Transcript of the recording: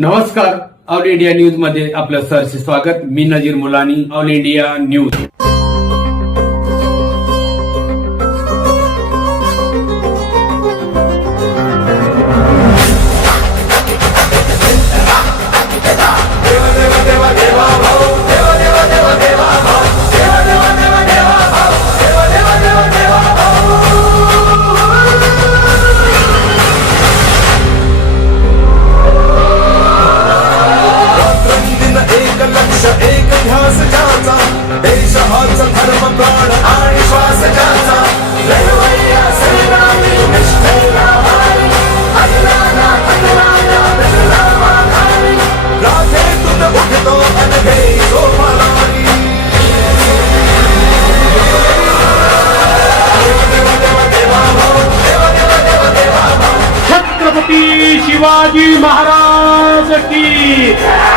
नमस्कार. All India न्यूजमध्ये आपलं सरसे स्वागत. मी Nazir Mulani all India news. Chhatrapati Shivaji Maharaj की।